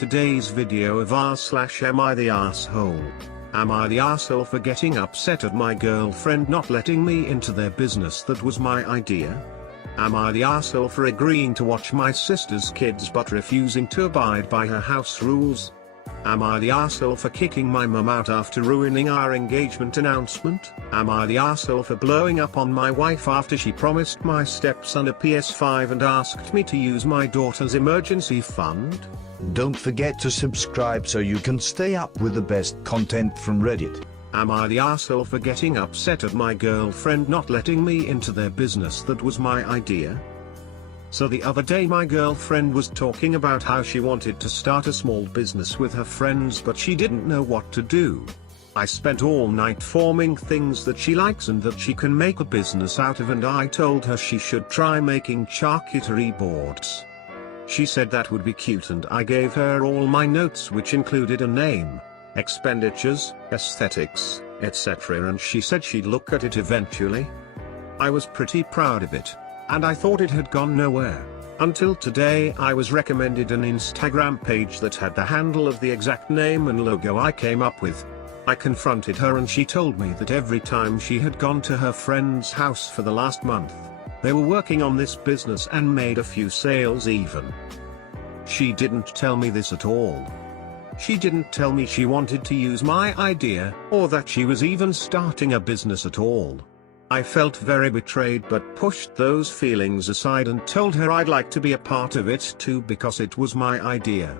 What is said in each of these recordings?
today's video of r/am I the asshole? Am I the asshole for getting upset at my girlfriend not letting me into their business that was my idea? Am I the asshole for agreeing to watch my sister's kids but refusing to abide by her house rules? Am I the asshole for kicking my mum out after ruining our engagement announcement? Am I the asshole for blowing up on my wife after she promised my stepson a PS5 and asked me to use my daughter's emergency fund? Don't forget to subscribe so you can stay up with the best content from Reddit. Am I the asshole for getting upset at my girlfriend not letting me into their business that was my idea? So the other day my girlfriend was talking about how she wanted to start a small business with her friends but she didn't know what to do. I spent all night forming things that she likes and that she can make a business out of, and I told her she should try making charcuterie boards. She said that would be cute, and I gave her all my notes which included a name, expenditures, aesthetics, etc., and she said she'd look at it eventually. I was pretty proud of it, and I thought it had gone nowhere, until today I was recommended an Instagram page that had the handle of the exact name and logo I came up with. I confronted her and she told me that every time she had gone to her friend's house for the last month, they were working on this business and made a few sales even. She didn't tell me this at all. She didn't tell me she wanted to use my idea, or that she was even starting a business at all. I felt very betrayed but pushed those feelings aside and told her I'd like to be a part of it too because it was my idea.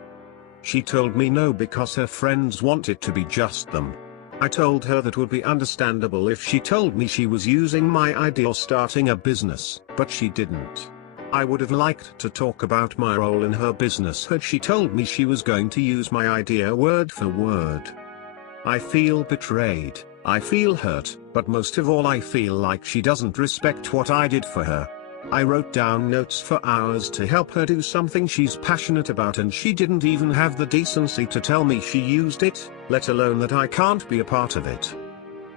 She told me no because her friends want it to be just them. I told her that would be understandable if she told me she was using my idea or starting a business, but she didn't. I would have liked to talk about my role in her business had she told me she was going to use my idea word for word. I feel betrayed, I feel hurt, but most of all I feel like she doesn't respect what I did for her. I wrote down notes for hours to help her do something she's passionate about, and she didn't even have the decency to tell me she used it, let alone that I can't be a part of it.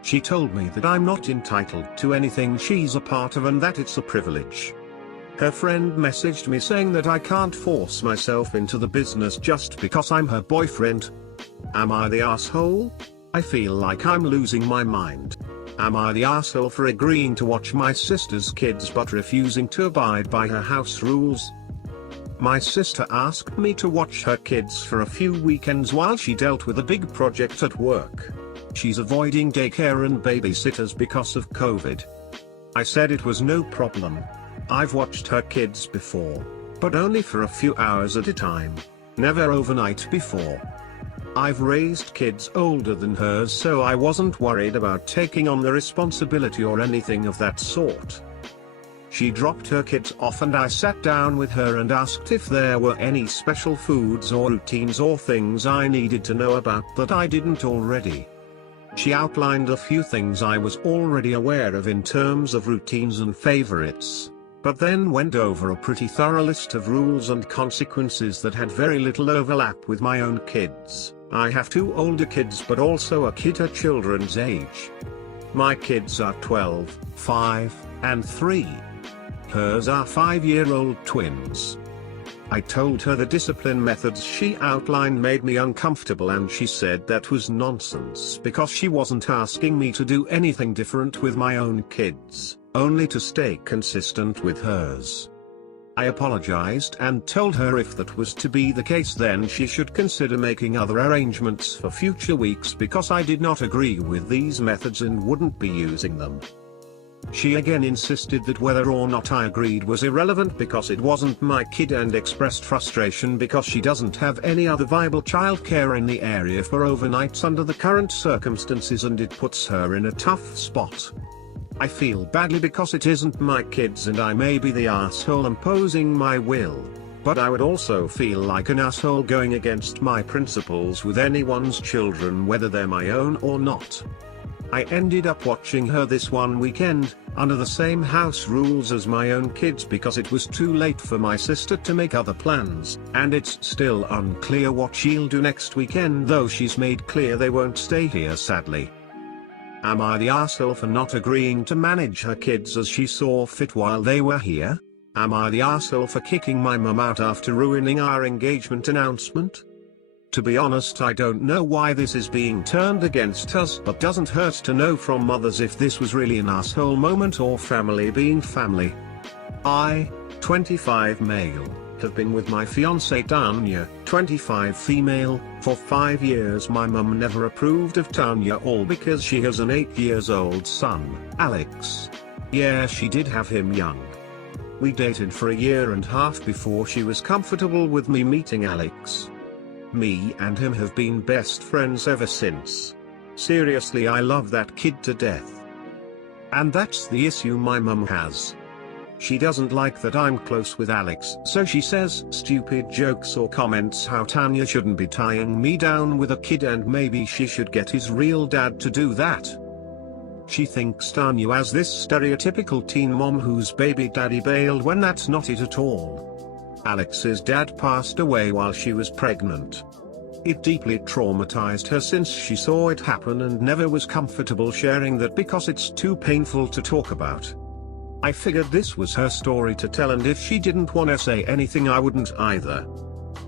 She told me that I'm not entitled to anything she's a part of and that it's a privilege. Her friend messaged me saying that I can't force myself into the business just because I'm her boyfriend. Am I the asshole? I feel like I'm losing my mind. Am I the asshole for agreeing to watch my sister's kids but refusing to abide by her house rules? My sister asked me to watch her kids for a few weekends while she dealt with a big project at work. She's avoiding daycare and babysitters because of COVID. I said it was no problem. I've watched her kids before, but only for a few hours at a time, never overnight before. I've raised kids older than hers, so I wasn't worried about taking on the responsibility or anything of that sort. She dropped her kids off and I sat down with her and asked if there were any special foods or routines or things I needed to know about that I didn't already. She outlined a few things I was already aware of in terms of routines and favorites, but then went over a pretty thorough list of rules and consequences that had very little overlap with my own kids. I have two older kids but also a kid her children's age. My kids are 12, 5, and 3. Hers are 5-year-old twins. I told her the discipline methods she outlined made me uncomfortable, and she said that was nonsense because she wasn't asking me to do anything different with my own kids, only to stay consistent with hers. I apologized and told her if that was to be the case then she should consider making other arrangements for future weeks because I did not agree with these methods and wouldn't be using them. She again insisted that whether or not I agreed was irrelevant because it wasn't my kid, and expressed frustration because she doesn't have any other viable childcare in the area for overnights under the current circumstances and it puts her in a tough spot. I feel badly because it isn't my kids and I may be the asshole imposing my will, but I would also feel like an asshole going against my principles with anyone's children, whether they're my own or not. I ended up watching her this one weekend, under the same house rules as my own kids because it was too late for my sister to make other plans, and it's still unclear what she'll do next weekend, though she's made clear they won't stay here sadly. Am I the asshole for not agreeing to manage her kids as she saw fit while they were here? Am I the asshole for kicking my mum out after ruining our engagement announcement? To be honest, I don't know why this is being turned against us, but doesn't hurt to know from others if this was really an asshole moment or family being family. I, 25 male, have been with my fiancée Tanya, 25 female, for 5 years. My mum never approved of Tanya, all because she has an 8-year-old son, Alex. Yeah, she did have him young. We dated for a year and a half before she was comfortable with me meeting Alex. Me and him have been best friends ever since. Seriously, I love that kid to death. And that's the issue my mum has. She doesn't like that I'm close with Alex, so she says stupid jokes or comments how Tanya shouldn't be tying me down with a kid and maybe she should get his real dad to do that. She thinks Tanya as this stereotypical teen mom whose baby daddy bailed when that's not it at all. Alex's dad passed away while she was pregnant. It deeply traumatized her since she saw it happen and never was comfortable sharing that because it's too painful to talk about. I figured this was her story to tell, and if she didn't want to say anything I wouldn't either.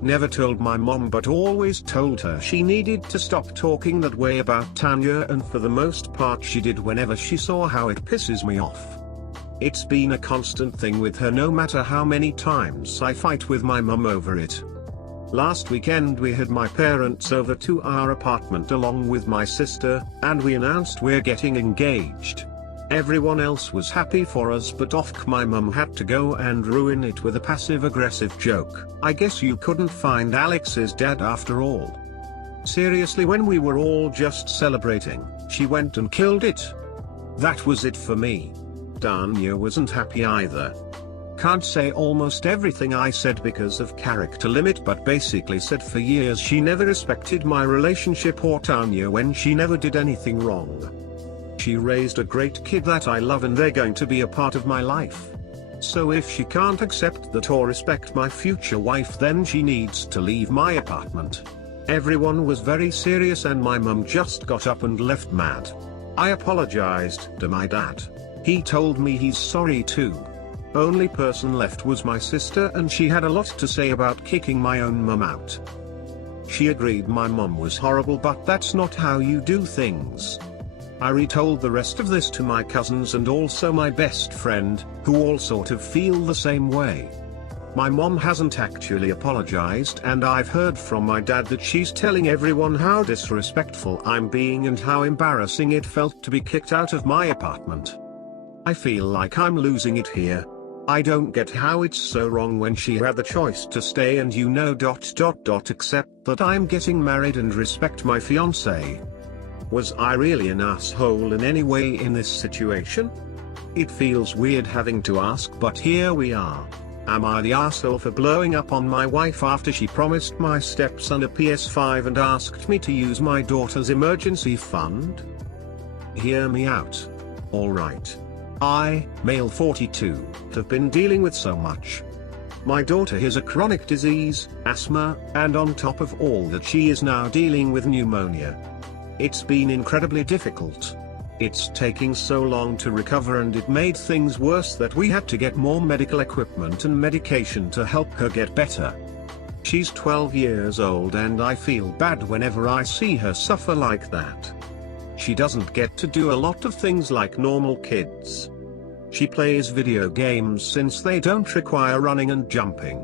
Never told my mom, but always told her she needed to stop talking that way about Tanya, and for the most part she did whenever she saw how it pisses me off. It's been a constant thing with her no matter how many times I fight with my mum over it. Last weekend we had my parents over to our apartment along with my sister, and we announced we're getting engaged. Everyone else was happy for us, but my mum had to go and ruin it with a passive-aggressive joke. I guess you couldn't find Alex's dad after all. Seriously, when we were all just celebrating, she went and killed it. That was it for me. Tanya wasn't happy either. Can't say almost everything I said because of character limit, but basically said for years she never respected my relationship or Tanya when she never did anything wrong. She raised a great kid that I love and they're going to be a part of my life. So if she can't accept that or respect my future wife, then she needs to leave my apartment. Everyone was very serious and my mum just got up and left mad. I apologized to my dad. He told me he's sorry too. Only person left was my sister, and she had a lot to say about kicking my own mum out. She agreed my mum was horrible, but that's not how you do things. I retold the rest of this to my cousins and also my best friend, who all sort of feel the same way. My mom hasn't actually apologized, and I've heard from my dad that she's telling everyone how disrespectful I'm being and how embarrassing it felt to be kicked out of my apartment. I feel like I'm losing it here. I don't get how it's so wrong when she had the choice to stay and accept that I'm getting married and respect my fiancé. Was I really an asshole in any way in this situation? It feels weird having to ask, but here we are. Am I the asshole for blowing up on my wife after she promised my stepson a PS5 and asked me to use my daughter's emergency fund? Hear me out. Alright. I, male 42, have been dealing with so much. My daughter has a chronic disease, asthma, and on top of all that she is now dealing with pneumonia. It's been incredibly difficult. It's taking so long to recover, and it made things worse that we had to get more medical equipment and medication to help her get better. She's 12 years old and I feel bad whenever I see her suffer like that. She doesn't get to do a lot of things like normal kids. She plays video games since they don't require running and jumping.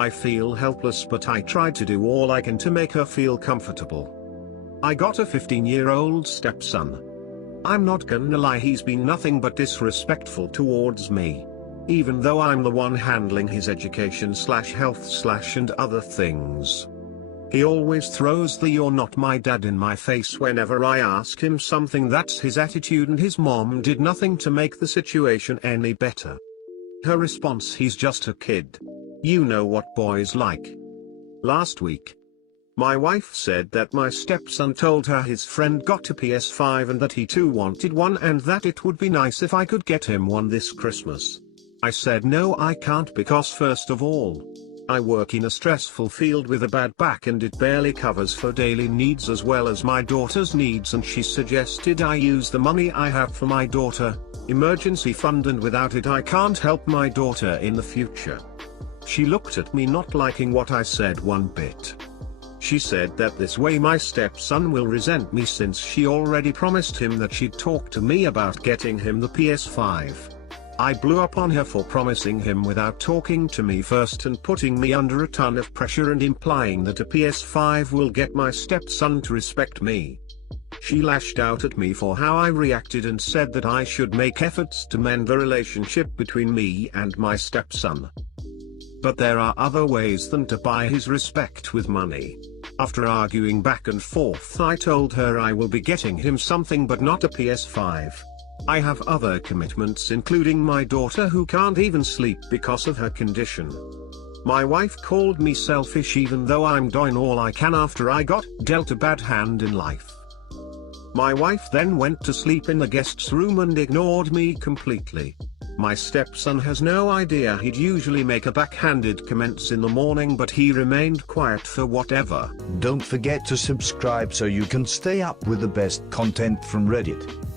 I feel helpless, but I try to do all I can to make her feel comfortable. I got a 15-year-old stepson. I'm not gonna lie, he's been nothing but disrespectful towards me. Even though I'm the one handling his education / health / and other things. He always throws the "you're not my dad" in my face whenever I ask him something. That's his attitude, and his mom did nothing to make the situation any better. Her response: he's just a kid. You know what boys like. Last week, my wife said that my stepson told her his friend got a PS5 and that he too wanted one, and that it would be nice if I could get him one this Christmas. I said no, I can't, because first of all, I work in a stressful field with a bad back and it barely covers for daily needs as well as my daughter's needs, and she suggested I use the money I have for my daughter emergency fund, and without it I can't help my daughter in the future. She looked at me not liking what I said one bit. She said that this way my stepson will resent me since she already promised him that she'd talk to me about getting him the PS5. I blew up on her for promising him without talking to me first and putting me under a ton of pressure and implying that a PS5 will get my stepson to respect me. She lashed out at me for how I reacted and said that I should make efforts to mend the relationship between me and my stepson. But there are other ways than to buy his respect with money. After arguing back and forth, I told her I will be getting him something but not a PS5. I have other commitments including my daughter who can't even sleep because of her condition. My wife called me selfish even though I'm doing all I can after I got dealt a bad hand in life. My wife then went to sleep in the guest's room and ignored me completely. My stepson has no idea he'd usually make a backhanded comments in the morning, but he remained quiet for whatever. Don't forget to subscribe so you can stay up with the best content from Reddit.